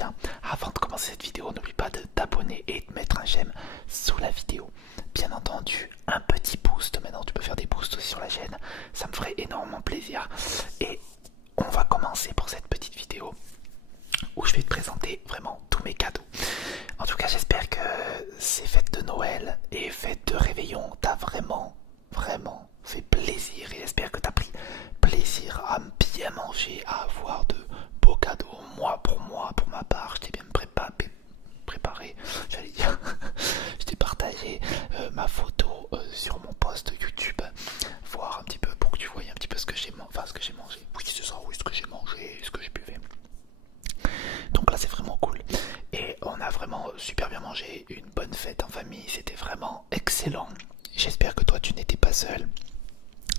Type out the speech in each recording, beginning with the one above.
bien. Avant de commencer cette vidéo, n'oublie pas de t'abonner et de mettre un j'aime sous la vidéo. Bien entendu, un petit boost. Maintenant, tu peux faire des boosts aussi sur la chaîne. Ça me ferait énormément plaisir. Et on va commencer pour cette petite vidéo où je vais te présenter vraiment tous mes cadeaux. En tout cas, j'espère que ces fêtes de Noël et fêtes de réveillon t'a vraiment fait plaisir, et j'espère que t'as pris plaisir à bien manger, à avoir de beaux cadeaux. Moi, pour ma part, je t'ai bien préparé, j'allais dire, je t'ai partagé ma photo sur mon post YouTube, voir un petit peu pour que tu voyes un petit peu ce que j'ai mangé. Oui, c'est ça, oui, ce que j'ai mangé, ce que j'ai buvé. Donc là, c'est vraiment cool. Et on a vraiment super bien mangé, une bonne fête en famille, c'était vraiment excellent. J'espère que toi, tu n'étais pas seul.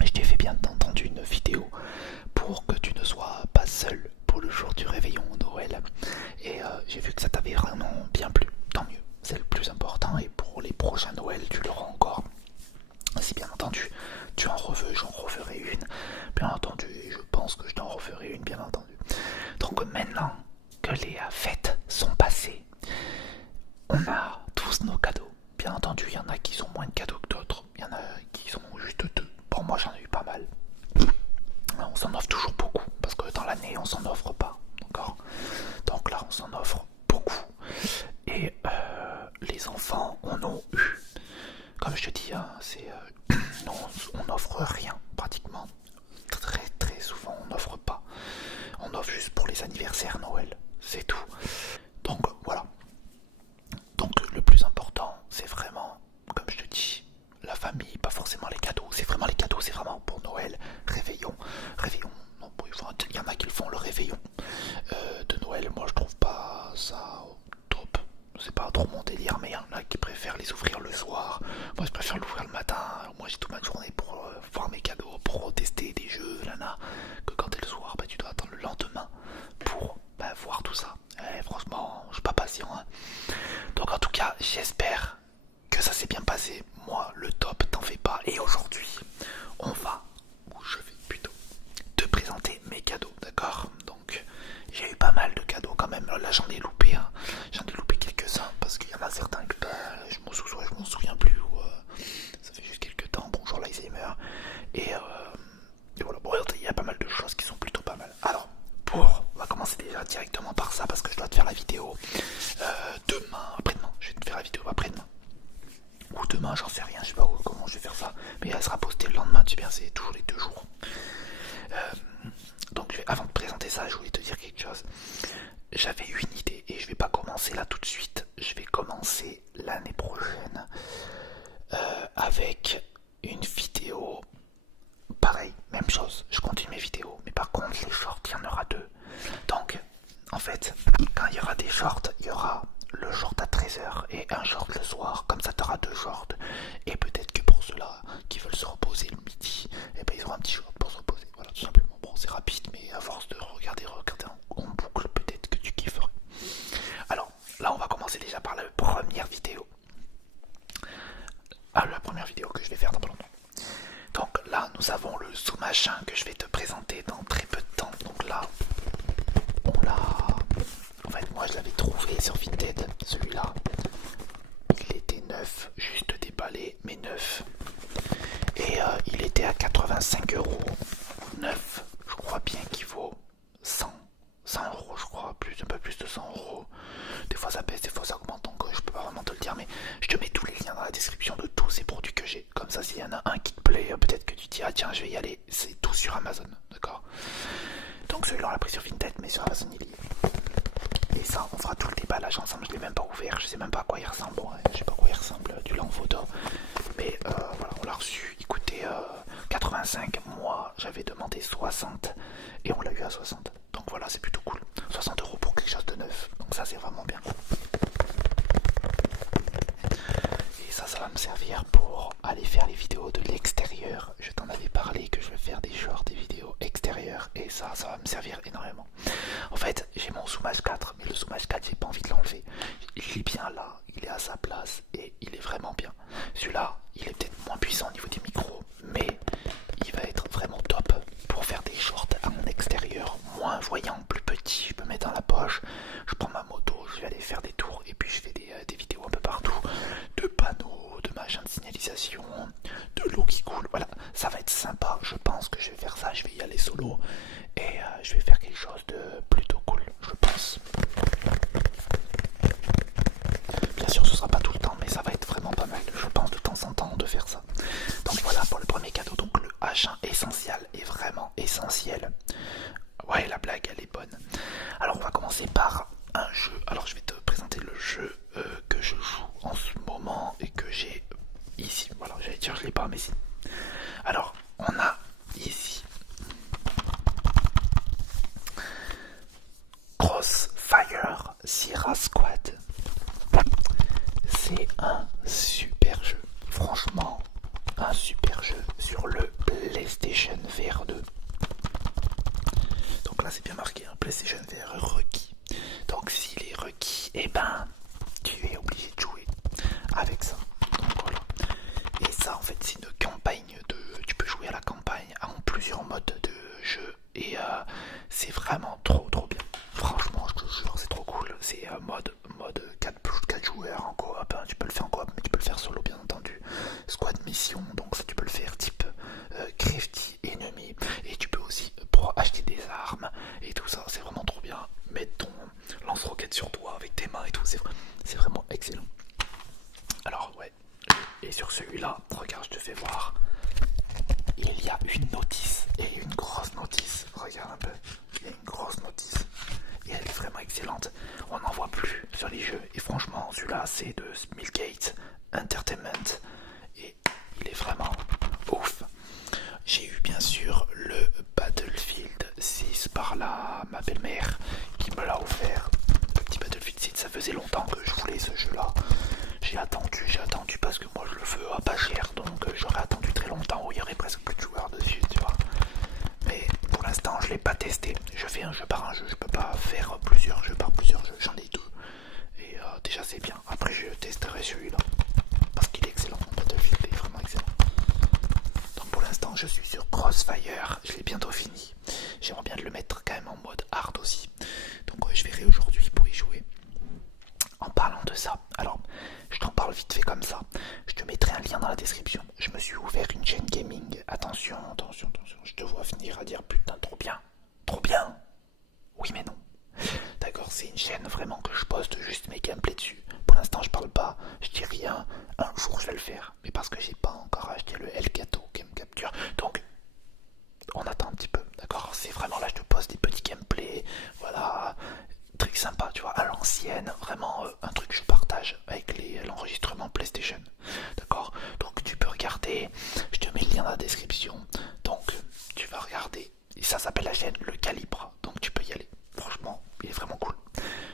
Je t'ai fait bien entendu une vidéo pour que tu ne sois pas seul pour le jour du réveillon Noël. Et j'ai vu que ça t'avait vraiment bien plu. Tant mieux, c'est le plus important. Et pour les prochains Noël, tu l'auras encore. Si bien entendu, tu en reveux, j'en referai une. Bien entendu, je pense que je t'en referai une, bien entendu. Donc maintenant que les fêtes sont passées, on a tous nos cadeaux. Bien entendu, il y en a qui ont moins de cadeaux que d'autres. Il y en a qui ont juste deux. Bon, moi j'en ai eu pas mal. On s'en offre toujours beaucoup, parce que dans l'année on s'en offre pas, d'accord. Donc là on s'en offre beaucoup. Et les enfants en ont eu. Comme je te dis, hein, on n'offre rien pratiquement. Très souvent on n'offre pas. On offre juste pour les anniversaires Noël, c'est tout. Donc voilà. Donc le plus important, c'est vraiment, comme je te dis, la famille, pas forcément les cadeaux. C'est vraiment les cadeaux, c'est vraiment pour Noël, réveillon. Non, il y en a qui le font le réveillon de Noël. Moi je trouve pas ça top. C'est pas trop mon délire, mais il y en a qui préfèrent les ouvrir le soir. Moi je préfère l'ouvrir le matin. Moi j'ai toute ma journée pour voir mes cadeaux, pour tester des jeux, que quand t'es le soir, tu dois attendre le lendemain pour voir tout ça. Franchement, je suis pas patient, hein. Donc en tout cas, j'espère que ça s'est bien passé. Moi, le top, t'en fais pas. Et aujourd'hui, je vais plutôt te présenter mes cadeaux, d'accord? Donc, j'ai eu pas mal de cadeaux quand même. Là, j'en ai loupé, hein. J'en ai loupé quelques-uns parce qu'il y en a certains que je m'en souviens plus. Ou, ça fait juste quelques temps. Bonjour l'Alzheimer. Et voilà. Bon, il y a pas mal de choses qui sont plutôt pas mal. Alors, on va commencer déjà directement par ça parce que je dois te faire la vidéo après-demain. Je vais te faire la vidéo après-demain. Ou demain, j'en sais rien, je sais pas comment je vais faire ça. Mais elle sera postée le lendemain, tu sais bien, c'est toujours les 2 jours. Donc avant de présenter ça, je voulais te dire quelque chose. J'avais eu une idée et je vais pas commencer là tout de suite. Je vais commencer l'année prochaine avec une vidéo. Pareil, même chose, je continue mes vidéos, mais par contre les shorts, il y en aura 2. Donc, en fait, quand il y aura des shorts, il y aura le short à 13h et un short le soir. Comme ça, tu auras 2 shorts. Et peut-être que pour ceux-là qui veulent se reposer le midi, ils auront un petit short pour se reposer. Voilà, tout simplement. Bon, c'est rapide, mais à force de regarder en boucle, peut-être que tu kifferais. Alors, là, on va commencer déjà par la première vidéo. La première vidéo que je vais faire dans pas longtemps. Donc là, nous avons le sous-machin que je vais te présenter dans très peu de temps. Donc là, en fait, moi je l'avais trouvé sur Vinted, celui-là. Il était neuf, juste déballé, mais neuf. Et il était à 85€. Neuf, je crois bien qu'il vaut 100 euros, je crois, un peu plus de 100€. Des fois ça baisse, des fois ça augmente, donc je peux pas vraiment te le dire, mais je te mets tous les liens dans la description de tous ces produits que j'ai. Comme ça, s'il y en a un qui te plaît, peut-être que tu te dis, ah tiens, je vais y aller. C'est tout sur Amazon, d'accord? Donc celui-là, on l'a pris sur Vinted, mais sur Amazon, il y est. Et ça, on fera tout le déballage ensemble. Je l'ai même pas ouvert, je sais même pas à quoi il ressemble. Bon, je sais pas à quoi il ressemble, tu l'as en photo. Mais voilà, on l'a reçu. Il coûtait 85. Moi, j'avais demandé 60 et on l'a eu à 60. Donc voilà, c'est plutôt cool. 60€ pour quelque chose de neuf. Donc ça, c'est vraiment bien. Et ça va me servir pour aller faire les vidéos de l'extérieur. Je t'en avais parlé que je vais faire des shorts, des vidéos extérieures. Et ça va me servir énormément. En fait, j'ai mon Zoom H4, mais le Zoom H4, j'ai pas envie de l'enlever. Il est bien là, il est à sa place et il est vraiment bien. Celui-là, il est peut-être moins puissant au niveau des micros, mais il va être vraiment top pour faire des shorts à mon extérieur, moins voyant, plus petit. commencer par un jeu. Alors je vais te présenter le jeu que je joue en ce moment et que j'ai ici. Voilà, j'allais dire je l'ai pas mais si. Alors on a ici Crossfire Sierra Squad. C'est un super jeu, franchement un super jeu sur le PlayStation VR 2. Donc là c'est bien marqué, hein, PlayStation VR requis. Donc s'il est requis, et ben tu es obligé de jouer avec ça. Donc voilà. Et ça en fait c'est une campagne de. Tu peux jouer à la campagne en plusieurs modes de jeu et c'est vraiment trop bien. Franchement je te jure c'est trop cool. C'est mode 4 joueurs en coop. Hein. Tu peux le faire en coop mais tu peux le faire solo bien entendu. Squad mission, donc ça tu peux le faire type crafty ennemi. Et tu peux aussi pour acheter des armes et tout ça. C'est vraiment trop bien. Mettre ton lance-roquette sur toi avec tes mains et tout. C'est vraiment excellent. Alors ouais. Et sur celui-là, regarde, je te fais voir. Il y a une notice, et une grosse notice. Regarde un peu, il y a une grosse notice. Et elle est vraiment excellente. On n'en voit plus sur les jeux. Et franchement, celui-là, c'est de Millgate Entertainment. Et il est vraiment ouf. J'ai eu bien sûr le Battlefield 6 par ma belle-mère qui me l'a offert. Le petit Battlefield 6, ça faisait longtemps que je voulais ce jeu-là. J'ai attendu parce que moi je le veux à pas cher, donc j'aurais attendu très longtemps où il y aurait presque plus de joueurs dessus, tu vois. Mais pour l'instant je l'ai pas testé. Je fais un jeu par un jeu, je peux pas faire plusieurs jeux par plusieurs jeux, j'en ai deux. Et déjà c'est bien. Après je testerai celui-là parce qu'il est excellent. Battlefield est vraiment excellent. Donc pour l'instant je suis sur Crossfire, je l'ai bientôt fini. J'aimerais bien le mettre quand même en mode hard aussi. Donc je verrai aujourd'hui pour y jouer. En parlant de ça, alors je t'en parle vite fait comme ça. Je te mettrai un lien dans la description. Je me suis ouvert une chaîne gaming. Attention. Je te vois finir à dire putain trop bien. Trop bien. Oui mais non. D'accord, c'est une chaîne vraiment que je poste juste mes gameplays dessus. Pour l'instant je parle pas, je dis rien. Un jour je vais le faire. Mais parce que j'ai pas encore acheté le Elgato Game Capture. Donc on attend un petit peu. D'accord, c'est vraiment là je te poste des petits gameplays. Voilà. Truc sympa, tu vois, à l'ancienne, vraiment un truc que je partage avec l'enregistrement PlayStation. D'accord? Donc tu peux regarder, je te mets le lien dans la description. Donc tu vas regarder. Et ça s'appelle la chaîne Le Calibre. Donc tu peux y aller. Franchement, il est vraiment cool.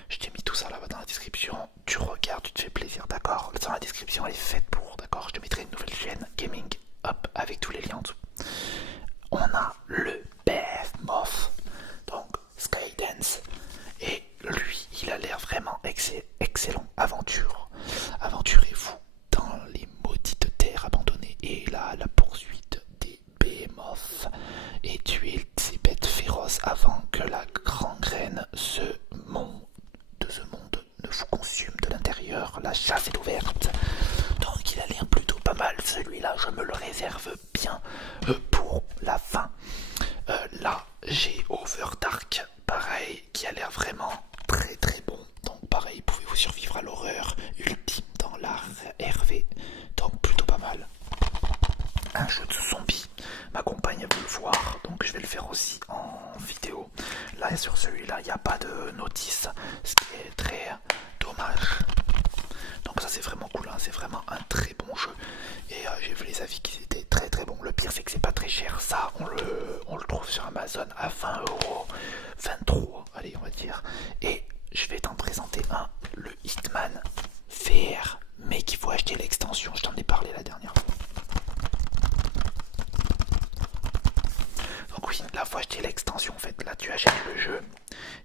Je t'ai mis tout ça là-bas dans la description. Tu regardes, tu te fais plaisir, d'accord? Dans la description, elle est faite pour, d'accord? Je te mettrai une nouvelle chaîne gaming, hop, avec tous les liens en dessous. On a le Behemoth, donc Skydance. Et lui, il a l'air vraiment excellent. Aventurez-vous dans les maudites terres abandonnées et là, la poursuite des Behemoths et tuer ces bêtes féroces avant que la gangrène de ce monde ne vous consume de l'intérieur. La chasse est ouverte. Donc il a l'air plutôt pas mal celui-là. Je me le réserve bien pour la fin. Là, j'ai Overdark, pareil, qui a l'air vraiment très bon. Donc pareil, pouvez-vous survivre à l'horreur ultime dans l'art RV. Donc plutôt pas mal. Un jeu de zombie. Ma compagne veut le voir, donc je vais le faire aussi en vidéo. Là, sur celui-là, il n'y a pas de notice, ce qui est très dommage. Donc ça c'est vraiment cool, hein. C'est vraiment un très bon jeu. Et j'ai vu les avis qui étaient très bons. Le pire c'est que c'est pas très cher. Ça on le trouve sur Amazon à 20€. 23, allez on va dire. Et je vais t'en présenter un, le Hitman VR. Mais qu'il faut acheter l'extension, je t'en ai parlé la dernière fois. Donc oui, là faut acheter l'extension en fait. Là tu achètes le jeu.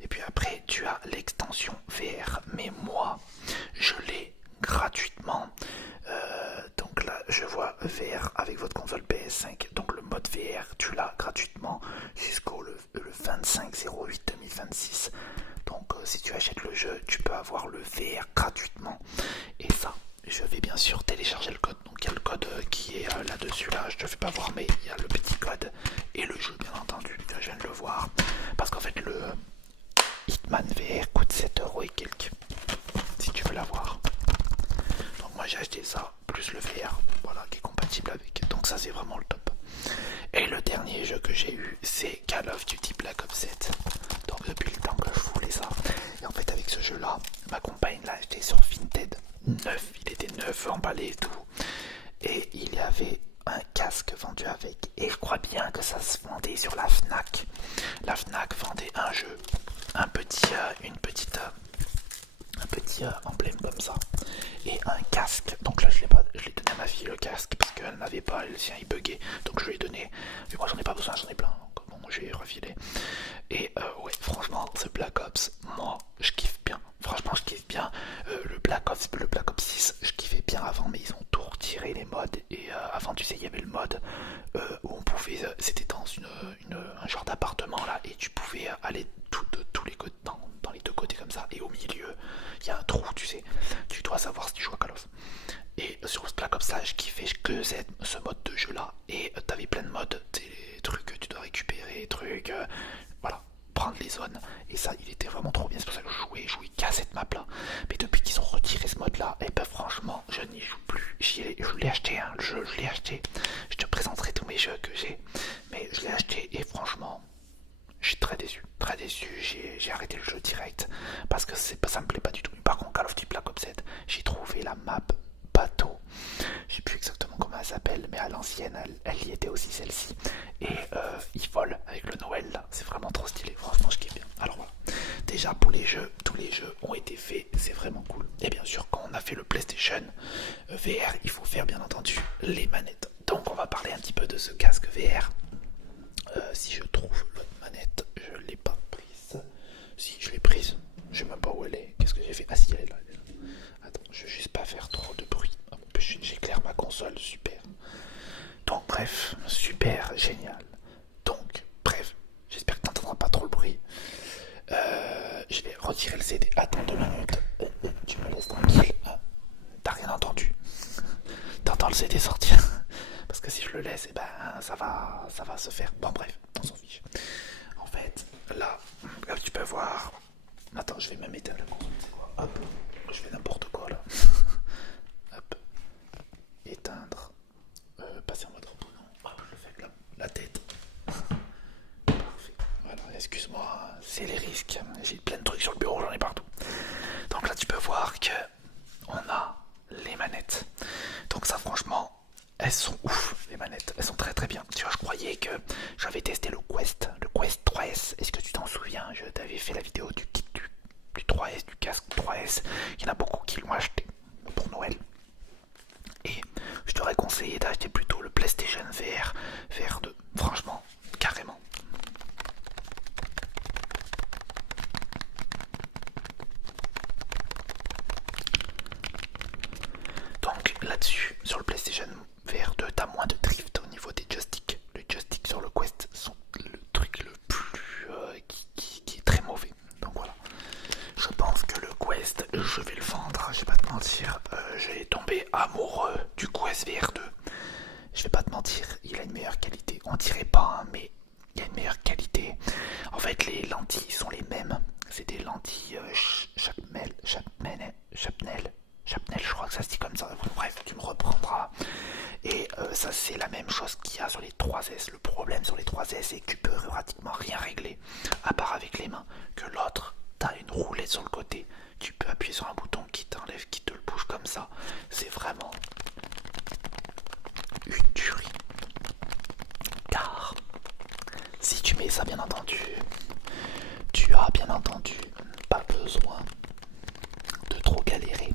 Et puis après tu as l'extension VR. Mais moi je l'ai gratuitement. Donc là je vois VR avec votre console PS5. Donc le mode VR tu l'as gratuitement jusqu'au le 25/08/2026. Donc si tu achètes le jeu tu peux avoir le VR gratuitement. Et ça je vais bien sûr télécharger le code. Donc il y a le code qui est là-dessus là. Je te fais pas voir mais il y a le petit code et le jeu bien entendu. Je viens de le voir. Parce qu'en fait le Hitman VR coûte 7€ et quelques. Si tu veux l'avoir. Donc moi j'ai acheté ça, plus le VR, voilà, qui est compatible avec. Donc ça c'est vraiment le top. Et le dernier jeu que j'ai eu, c'est Call of Duty Black Ops 7. Donc depuis le temps que je voulais ça. Ma compagne l'a acheté sur Vinted, neuf, il était neuf, emballé et tout. Et il y avait un casque vendu avec. Et je crois bien que ça se vendait sur la Fnac. La Fnac vendait un jeu, un petit emblème comme ça et un casque. Donc là je l'ai donné à ma fille le casque parce qu'elle n'avait pas, le sien il buguait, donc je lui ai donné. Mais moi j'en ai pas besoin, j'en ai plein, donc bon j'ai refilé. Et ouais, franchement ce Black Ops, moi je kiffe bien, franchement je kiffe bien. Le Black Ops 6 je kiffais bien avant, mais ils ont tout retiré les modes. Et avant tu sais il y avait le mode où on pouvait, c'était dans un genre d'appartement là, et tu pouvais aller de tous les côtés, dans les deux côtés comme ça, et au milieu il y a un trou, tu sais, tu dois savoir si tu joues à Call of. Et sur ce Black Ops là je kiffais que ce mode de jeu là, et t'avais plein de modes, des trucs que tu dois récupérer, trucs, voilà, prendre les zones, et ça il était vraiment trop bien. C'est pour ça que je jouais qu'à cette map là. Mais depuis qu'ils ont retiré ce mode là, et ben franchement je n'y joue plus. Je l'ai acheté, hein, le jeu je l'ai acheté, je te présenterai tous mes jeux que j'ai, mais je l'ai acheté et franchement je suis très déçu, j'ai arrêté le jeu direct parce que ça me plaît pas du tout. Par contre Call of Duty Black Ops 7, j'ai trouvé la map bateau, je sais plus exactement comment elle s'appelle, mais à l'ancienne elle y était aussi, celle-ci. Et ils volent avec le Noël là, c'est vraiment trop stylé, franchement je kiffe bien. Alors voilà, déjà pour les jeux, tous les jeux ont été faits, c'est vraiment cool. Et bien sûr quand on a fait le PlayStation VR, il faut faire bien entendu les manettes. Donc on va parler un petit peu de ce casque VR. Si je trouve l'autre manette, je l'ai pas prise. Si je l'ai prise, je sais même pas où elle est. Qu'est-ce que j'ai fait? Ah si, elle est là, elle est là. Attends, je vais juste pas faire trop de bruit. J'éclaire ma console, super. Donc bref, super, génial. Donc bref, j'espère que t'entendras pas trop le bruit. Je vais retirer le CD. Attends 2 minutes. Tu me laisses tranquille. T'as rien entendu? T'entends le CD sortir? Parce que si je le laisse, eh ben, ça va se faire. Bon bref, on s'en fiche. En fait, là, comme tu peux voir. Attends, je vais même éteindre la console. C'est quoi? Hop, je fais n'importe quoi là. Hop, éteindre. Passer en mode repos. Non, je le fais avec la tête. Parfait. Voilà, excuse-moi, c'est les risques. J'ai plein de trucs sur le bureau, j'en ai partout. Donc là, tu peux voir que on a les manettes. Donc ça, franchement, elles sont ouf, les manettes, elles sont très très bien. Tu vois, je croyais que j'avais testé le Quest 3S. Est-ce que tu t'en souviens? Je t'avais fait la vidéo du kit du 3S, du casque 3S. Il y en a beaucoup qui l'ont acheté pour Noël. Et je t'aurais conseillé d'acheter plutôt le PlayStation VR 2. Franchement, carrément. Donc là-dessus, sur le PlayStation VR 2, t'as moins de drift au niveau des joysticks. Les joysticks sur le Quest sont le truc le plus qui est très mauvais. Donc voilà. Je pense que le Quest, je vais le vendre, je vais pas te mentir. J'ai tombé amoureux du Quest VR 2. Je vais pas te mentir, il a une meilleure qualité. On dirait pas, hein, mais il y a une meilleure qualité. En fait, les lentilles sont les mêmes. C'est des lentilles Chapnel, je crois que ça se dit comme ça. Bref, tu me reprendras. Et ça, c'est la même chose qu'il y a sur les 3S. Le problème sur les 3S, c'est que tu peux pratiquement rien régler, à part avec les mains. Que l'autre, t'as une roulette sur le côté. Tu peux appuyer sur un bouton qui t'enlève, qui te le bouge comme ça. C'est vraiment une tuerie. Car si tu mets ça, bien entendu, tu as bien entendu pas besoin de trop galérer.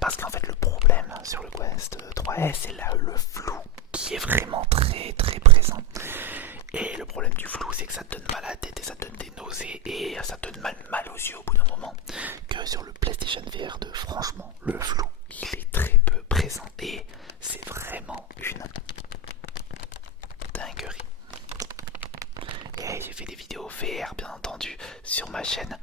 Parce qu'en fait le problème sur le Quest 3S, c'est le flou qui est vraiment très très présent. Et le problème du flou, c'est que ça te donne mal à la tête et ça te donne des nausées et ça te donne mal aux yeux au bout d'un moment. Que sur le PlayStation VR 2, franchement, le flou, il est très peu présent et c'est vraiment une dinguerie. Et j'ai fait des vidéos VR bien entendu sur ma chaîne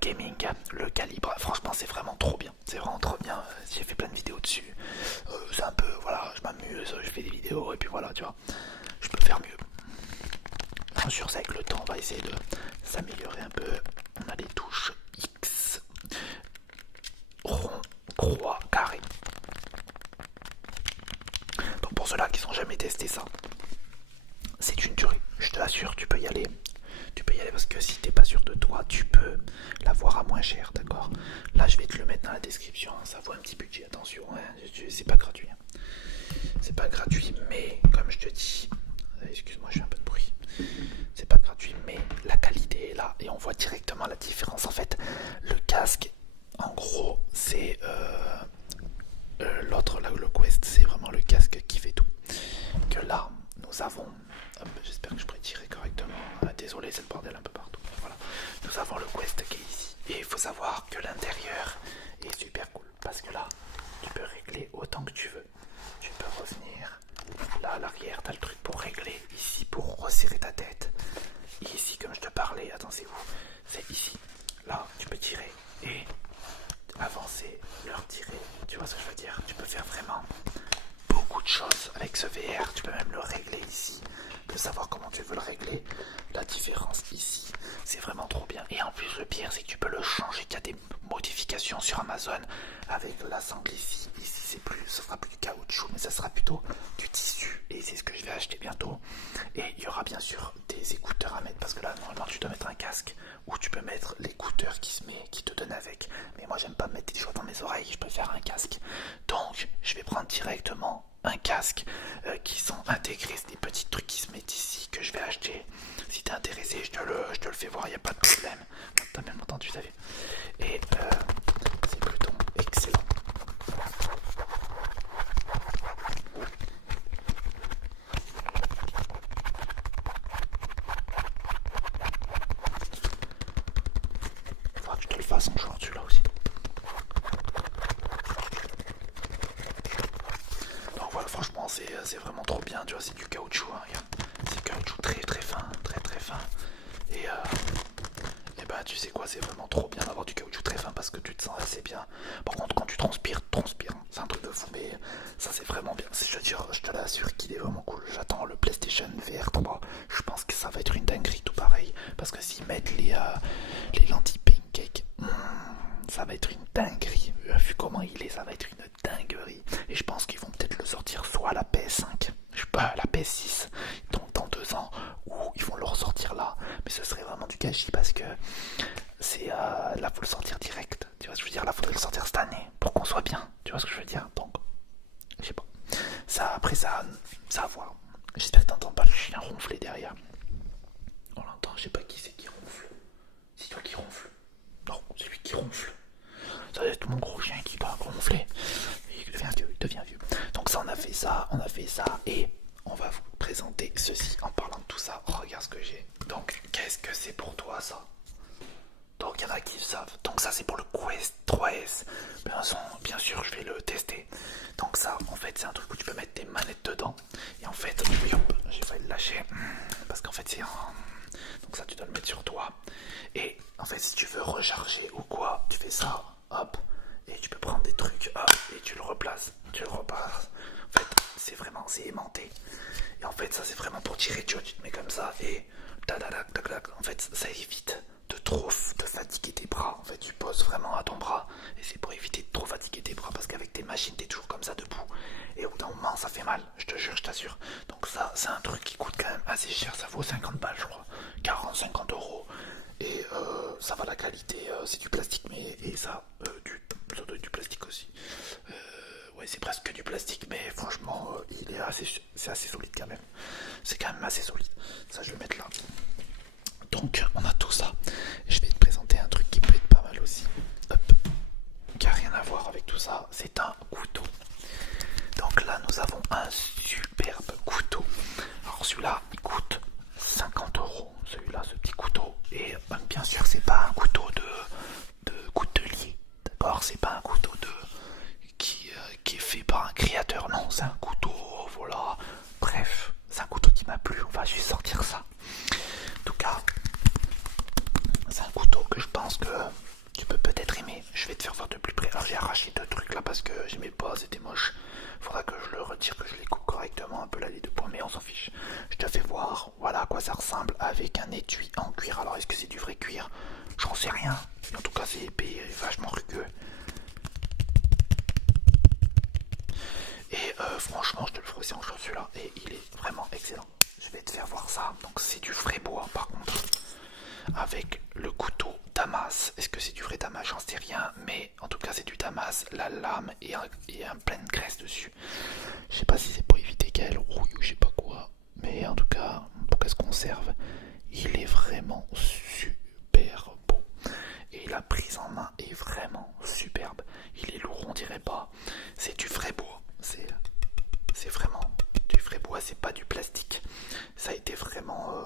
gaming, le calibre. Franchement c'est vraiment trop bien, c'est vraiment trop bien. J'ai fait plein de vidéos dessus. C'est un peu, voilà, je m'amuse, je fais des vidéos et puis voilà, tu vois, je peux faire mieux. Bien sûr, c'est avec le temps, on va essayer de s'améliorer un peu. On a les touches X, rond, croix, carré. Donc pour ceux-là qui n'ont jamais testé ça, c'est une tuerie, je te l'assure, tu peux y aller. Tu peux y aller parce que si t'es pas sûr de toi, tu peux l'avoir à moins cher, d'accord? là je vais te le mettre dans la description, ça vaut un petit budget, attention, hein, c'est pas gratuit. C'est pas gratuit, mais comme je te dis, excuse-moi, je fais un peu de bruit. C'est pas gratuit, mais la qualité est là et on voit directement la différence. En fait, le casque, en gros, c'est l'autre, là, le Quest, c'est vraiment le casque qui fait tout. Que là, nous avons, j'espère que je pourrais tirer correctement. Désolé, c'est le bordel un peu partout. Voilà, nous avons le Quest qui est ici et il faut savoir que l'intérieur est super cool parce que là, tu peux régler autant que tu veux. Tu peux revenir là à l'arrière, t'as le truc pour régler, ici pour resserrer ta tête, et ici comme je te parlais, attends c'est où? C'est ici, là tu peux tirer et avancer, le retirer, tu vois ce que je veux dire? Tu peux faire vraiment beaucoup de choses avec ce VR, tu peux même le régler ici, de savoir comment tu veux le régler, la différence ici, c'est vraiment trop bien. Et en plus le pire c'est que tu peux le changer, il y a des modifications sur Amazon avec la sangle ici, c'est plus, ça sera plus du caoutchouc mais ça sera plutôt du tissu et c'est ce que je vais acheter bientôt. Et il y aura bien sûr des écouteurs à mettre parce que là normalement tu dois mettre un casque ou tu peux mettre l'écouteur qui te donne avec, mais moi j'aime pas mettre des choses dans mes oreilles, je préfère un casque, donc je vais prendre directement un casque qui sont intégrés, c'est des petits trucs qui se mettent ici que je vais acheter. Si t'es intéressé, je te le fais voir, il n'y a pas de problème. T'as même entendu, t'as vu. Et c'est plutôt excellent. Faudra que je te le fasse en jouant celui-là aussi. Donc voilà, franchement, c'est vraiment trop bien, tu vois, c'est du caoutchouc, hein, regarde. C'est du caoutchouc très très fin, très très fin. Et bah tu sais quoi, c'est vraiment trop bien d'avoir du caoutchouc très fin parce que tu te sens assez bien. Par contre quand tu transpires, c'est un truc de fou, mais ça c'est vraiment bien. Je veux dire, je te l'assure qu'il est vraiment cool. J'attends le PlayStation VR 3, je pense que ça va être une dinguerie tout pareil. Parce que s'ils mettent les lentilles pancake, ça va être une dinguerie. Vu comment il est, ça va être une dinguerie. Et je pense qu'ils vont peut-être le sortir soit à la PS5, je sais pas, la PS6, donc dans 2 ans, ou ils vont le ressortir là. Mais ce serait vraiment du gâchis parce que c'est là faut le sortir direct. Tu vois ce que je veux dire? Là faudrait le sortir cette année pour qu'on soit bien. Tu vois ce que je veux dire? Donc, je sais pas. Ça après ça à voir. J'espère que t'entends pas le chien ronfler derrière. On l'entend, je sais pas qui c'est qui ronfle. C'est toi qui ronfle? Non, c'est lui qui ronfle. Ça doit être mon gros chien qui va ronfler. Il devient vieux. Donc ça on a fait ça et on va vous présenter ceci en parlant de tout ça. Oh, regarde ce que j'ai. Donc qu'est-ce que c'est pour toi ça? Donc il y en a qui le savent. Donc ça c'est pour le Quest 3S. Bien sûr je vais le tester. Donc ça en fait c'est un truc où tu peux mettre tes manettes dedans. Et en fait, hop, j'ai failli le lâcher. Parce qu'en fait c'est un... Donc ça tu dois le mettre sur toi. Et en fait si tu veux recharger ou quoi, tu fais ça, hop. Et tu peux prendre des trucs, hop, et tu le replaces. Tu le replaces. En fait c'est aimanté. Et en fait ça c'est vraiment pour tirer, tu vois, tu te mets comme ça et tac. En fait ça évite de trop de fatiguer tes bras. En fait tu poses vraiment à ton bras et c'est pour éviter de trop fatiguer tes bras parce qu'avec tes machines t'es toujours comme ça debout et au bout d'un moment ça fait mal, je te jure, je t'assure. Donc ça c'est un truc qui coûte quand même assez cher, ça vaut 50 balles je crois, 40-50 euros. Et ça va, la qualité, c'est du plastique, mais et ça doit être du plastique aussi. Ouais, c'est presque du plastique, mais franchement, c'est assez solide quand même. C'est quand même assez solide. Ça, je vais le mettre là. Donc, on a tout ça. Je vais te présenter un truc qui peut être pas mal aussi. Hop. Qui a rien à voir avec tout ça. C'est un couteau. Donc là, nous avons un superbe couteau. Alors celui-là, il coûte 50 euros. Celui-là, ce petit couteau. Et bien sûr, c'est pas un couteau de coutelier. D'accord, c'est pas un couteau qui est fait par un créateur. Non, c'est un couteau, voilà. Bref, c'est un couteau qui m'a plu. On va juste sortir ça. En tout cas, c'est un couteau que je pense que tu peux peut-être aimer. Je vais te faire voir de plus près. Alors j'ai arraché 2 trucs là parce que j'aimais pas, c'était moche. Faudra que je le retire, que je les coupe correctement. Un peu là les 2 points, mais on s'en fiche. Je te fais voir, voilà à quoi ça ressemble avec un étui en cuir. Alors est-ce que c'est du vrai cuir? J'en sais rien. En tout cas c'est épais et vachement rugueux. Et franchement je te le ferai aussi en chaud celui-là. Et il est vraiment excellent. Je vais te faire voir ça. Donc c'est du vrai bois par contre. Avec le couteau Damas. Est-ce que c'est du vrai Damas? J'en sais rien. Mais la lame et un plein de graisse dessus. Je sais pas si c'est pour éviter qu'elle rouille ou je sais pas quoi, mais en tout cas, pour qu'elle se conserve, il est vraiment super beau. Et la prise en main est vraiment superbe. Il est lourd, on dirait pas. C'est du vrai bois. C'est vraiment du vrai bois, c'est pas du plastique. Ça a été vraiment...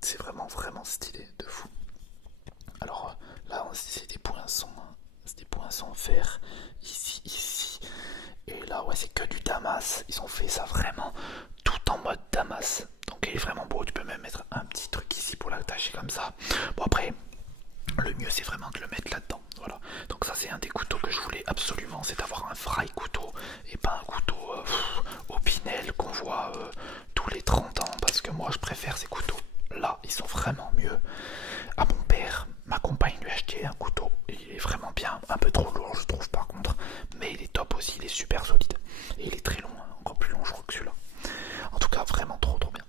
c'est vraiment stylé, de fou. Alors là, c'est des poinçons. Hein. C'est des poinçons fer. Ici. Et là, ouais, c'est que du damas. Ils ont fait ça vraiment tout en mode damas. Donc il est vraiment beau. Tu peux même mettre un petit truc ici pour l'attacher comme ça. Bon après... Le mieux c'est vraiment de le mettre là-dedans, voilà. Donc ça c'est un des couteaux que je voulais absolument, c'est d'avoir un vrai couteau et pas un couteau au Pinel qu'on voit tous les 30 ans, parce que moi je préfère ces couteaux là, ils sont vraiment mieux. À mon père, ma compagne lui a acheté un couteau, il est vraiment bien, un peu trop lourd je trouve par contre, mais il est top aussi, il est super solide et il est très long, hein, encore plus long je crois que celui-là. En tout cas vraiment trop bien.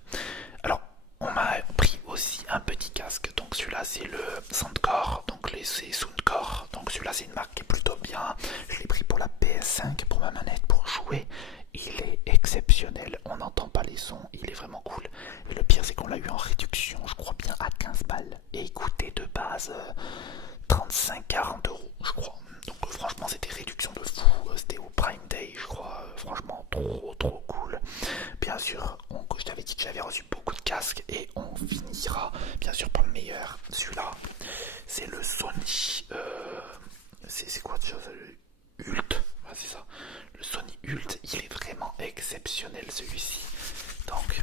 Alors on m'a pris aussi un petit casque, donc celui-là c'est le Soundcore, donc c'est Soundcore, donc celui-là c'est une marque qui est plutôt bien, je l'ai pris pour la PS5, pour ma manette, pour jouer, il est exceptionnel, on n'entend pas les sons, il est vraiment cool, et le pire c'est qu'on l'a eu en réduction, je crois bien à 15 balles, et il coûtait de base 35-40 euros je crois, donc franchement c'était réduction de fou, c'était au Prime Day je crois, franchement trop cool. Bien sûr, je t'avais dit que j'avais reçu beaucoup de casques et on finira bien sûr par le meilleur. Celui-là, c'est le Sony. C'est quoi déjà Ult, ouais, c'est ça. Le Sony Ult, il est vraiment exceptionnel celui-ci. Donc,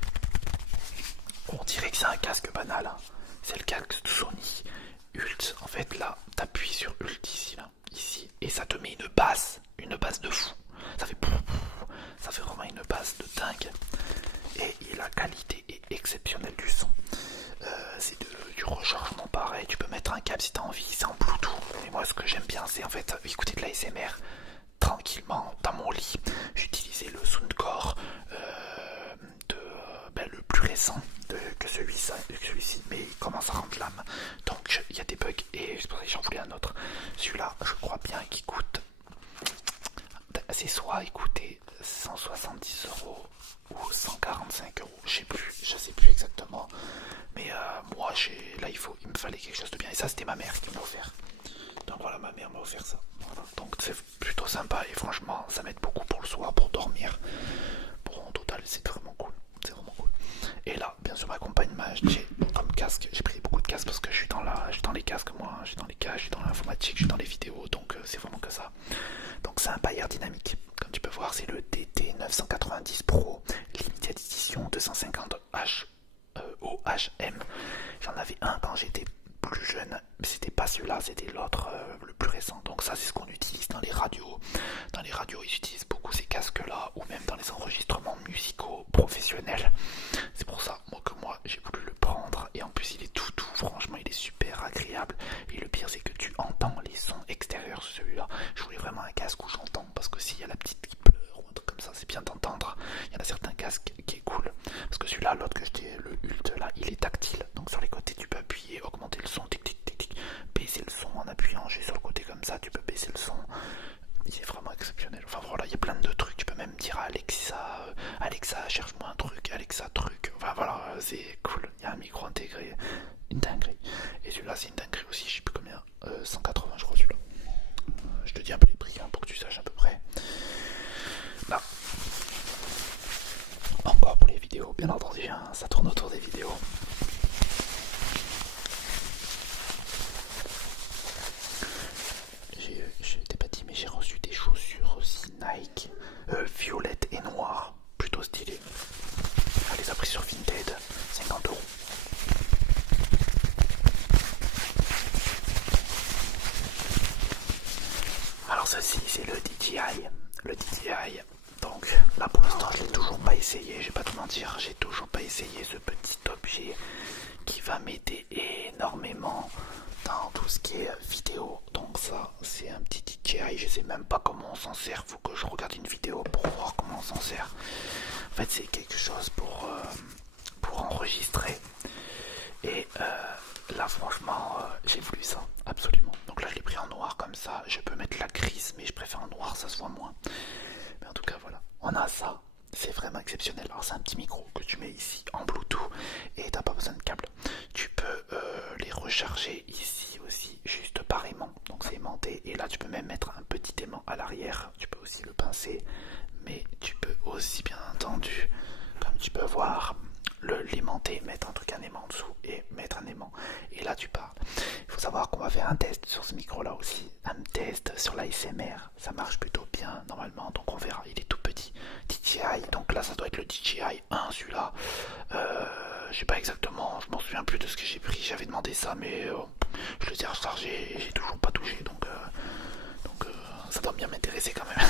on dirait que c'est un casque banal. Hein. C'est le casque de Sony Ult. En fait, là, t'appuies sur Ult ici, et ça te met une basse de fou. Ça fait vraiment une basse de dingue. Et la qualité est exceptionnelle du son. C'est du rechargement pareil. Tu peux mettre un câble si tu as envie. C'est en Bluetooth. Et moi, ce que j'aime bien, c'est en fait écouter de l'ASMR tranquillement dans mon lit. J'utilisais le Soundcore le plus récent que celui-ci, mais il commence à rendre l'âme. Donc il y a des bugs et c'est pour ça que j'en voulais un autre. Celui-là, je crois bien qu'il coûte. C'est soit il coûtait 170 euros ou 145 euros, je sais plus exactement, mais moi il me fallait quelque chose de bien, et ça c'était ma mère qui m'a offert, donc voilà, ma mère m'a offert ça, voilà. Donc c'est plutôt sympa et franchement ça m'aide beaucoup pour le soir, pour dormir, bon en total c'est vraiment cool. Et là bien sûr ma compagne m'a acheté comme casque, j'ai pris beaucoup de casques parce que je suis dans les casques, moi je suis dans les casques, je suis dans l'informatique, je suis dans les vidéos, donc c'est vraiment que ça. Donc c'est un Bayer dynamique, comme tu peux voir c'est le DT990 Pro Limited Edition 250 OHM. J'en avais un quand j'étais plus jeune, mais c'était pas celui-là, c'était l'autre, le plus récent. Donc ça c'est ce qu'on utilise dans les radios. Dans les radios ils utilisent beaucoup ces casques là, ou même dans les enregistrements musicaux professionnels. C'est pour ça moi j'ai voulu le prendre, et en plus il est tout franchement il est super agréable, et le pire c'est que tu entends les sons extérieurs sur celui-là. Je voulais vraiment un casque où j'entends, parce que s'il y a la petite qui pleure ou un truc comme ça, c'est bien d'entendre. Il y en a certains casques qui est cool, parce que celui-là, l'autre que j'étais, le Ult là, il est tactile, donc sur les côtés tu peux appuyer, augmenter le son, tic, baisser le son en appuyant G sur le côté comme ça, tu peux baisser le son. Il est vraiment exceptionnel. Enfin voilà, il y a plein de trucs. Tu peux même dire à Alexa, cherche-moi un truc, Alexa truc. Enfin voilà, c'est cool. Il y a un micro intégré, une dinguerie. Et celui-là, c'est une dinguerie aussi. Je sais plus combien, 180 je crois celui-là. Je te dis un peu les prix hein, pour que tu saches à peu près. Là. Encore pour les vidéos, bien entendu, hein, ça tourne autour des vidéos. Je t'ai pas dit, mais j'ai reçu des chaussures aussi Nike, violettes et noires, plutôt stylées. Elle les a pris sur Vinted, 50 euros. Alors ceci c'est le DJI. Donc là pour l'instant je l'ai toujours pas essayé, je vais pas te mentir, j'ai toujours pas essayé ce petit objet qui va m'aider énormément dans tout ce qui est vidéo. Donc ça c'est un petit DJI, je sais même pas comment on s'en sert, faut que je regarde une vidéo pour voir comment on s'en sert. En fait c'est quelque chose pour enregistrer, et là franchement j'ai voulu ça absolument. Donc là je l'ai pris en noir comme ça. ça. Je peux mettre la grise, mais je préfère en noir, ça se voit moins. Mais en tout cas, voilà. On a ça. C'est vraiment exceptionnel. Alors c'est un petit micro que tu mets ici en Bluetooth et t'as pas besoin de câble. Tu peux les recharger ici aussi, juste par aimant. Donc c'est aimanté. Et là tu peux même mettre un petit aimant à l'arrière. Tu peux aussi le pincer. Mais tu peux aussi bien entendu, comme tu peux voir, l'aimanter, mettre un truc un aimant en dessous et mettre un aimant. Et là tu parles. Il faut savoir qu'on va faire un test sur ce micro là aussi. Un test sur l'ASMR. Ça marche plutôt bien normalement. Donc on verra. Il est tout petit. DJI. Donc là ça doit être le DJI 1 celui-là. Je sais pas exactement. Je m'en souviens plus de ce que j'ai pris. J'avais demandé ça mais je le ai rechargé et j'ai toujours pas touché. Donc ça doit bien m'intéresser quand même.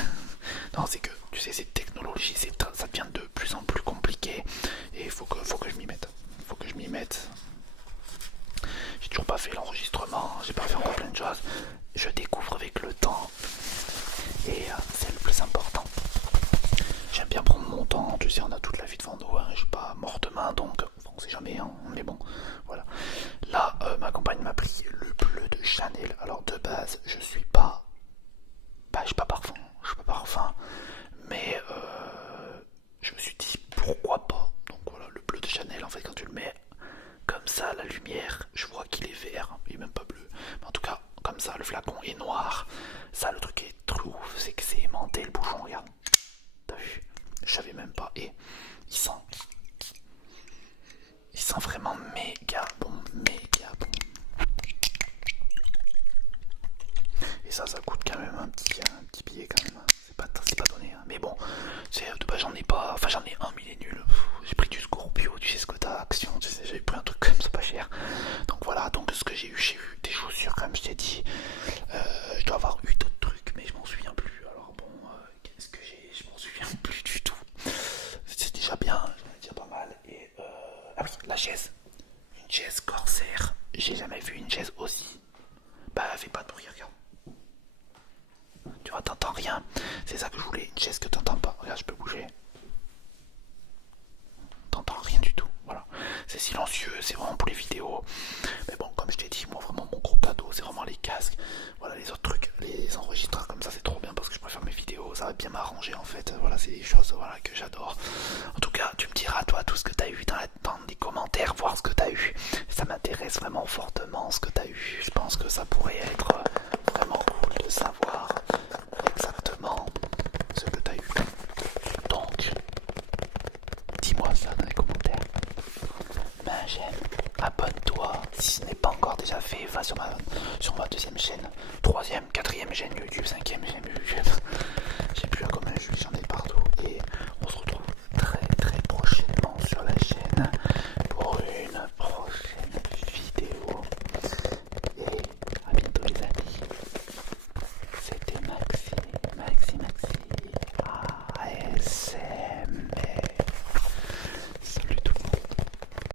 Non, c'est que tu sais, cette technologie, ça devient de plus en plus compliqué et il faut que je m'y mette. Faut que je m'y mette. J'ai toujours pas fait l'enregistrement, j'ai pas fait encore plein de choses. Je découvre avec le temps et c'est le plus important. J'aime bien prendre mon temps, tu sais, on a toute la vie devant nous, hein. Je suis pas mort demain donc on sait jamais, hein. Mais bon, voilà. Là, ma compagne m'a pris le bleu de Chanel. Alors de base, je suis pas parfum, mais je me suis dit pourquoi pas. Donc voilà, le bleu de Chanel, en fait, quand tu le mets comme ça, la lumière, je vois qu'il est vert, il est même pas bleu. Mais en tout cas, comme ça, le flacon est noir. Ça, le truc est trou, c'est que c'est aimanté le bouchon, regarde. T'as vu? Je savais même pas. Et il sent vraiment méga bon, méga bon. Et ça coûte quand même un petit billet quand même. C'est pas donné, hein. Mais bon, de base j'en ai pas. Enfin j'en ai un, mais il est nul. J'ai pris du Scorpio, tu sais ce que t'as, Action, tu sais, j'avais pris un truc comme ça pas cher. Donc voilà, donc ce que j'ai eu des chaussures comme je t'ai dit. Je dois avoir eu d'autres trucs, mais je m'en souviens plus. Alors bon, qu'est-ce que j'ai? Je m'en souviens plus du tout. C'est déjà bien, déjà pas mal. Et ah oui, la chaise. Une chaise Corsair. J'ai jamais vu une chaise aussi. Bah fais pas de bruit, regarde. Tu vois, t'entends rien. C'est ça que je voulais, une chaise que t'entends pas. Regarde, je peux bouger. T'entends rien du tout. Voilà. C'est silencieux, c'est vraiment pour les vidéos. Mais bon, comme je t'ai dit, moi vraiment mon gros cadeau, c'est vraiment les casques. Voilà, les autres trucs, les enregistreurs comme ça, c'est trop bien parce que je préfère mes vidéos. Ça va bien m'arranger en fait. Voilà, c'est des choses voilà, que j'adore. En tout cas, tu me diras toi tout ce que t'as eu dans les commentaires, voir ce que t'as eu. Ça m'intéresse vraiment fortement ce que t'as eu. Je pense que ça pourrait être vraiment cool de savoir exactement ce que tu as eu. Donc, dis-moi ça dans les commentaires. Mets un j'aime, abonne-toi si ce n'est pas encore déjà fait. Va sur ma deuxième chaîne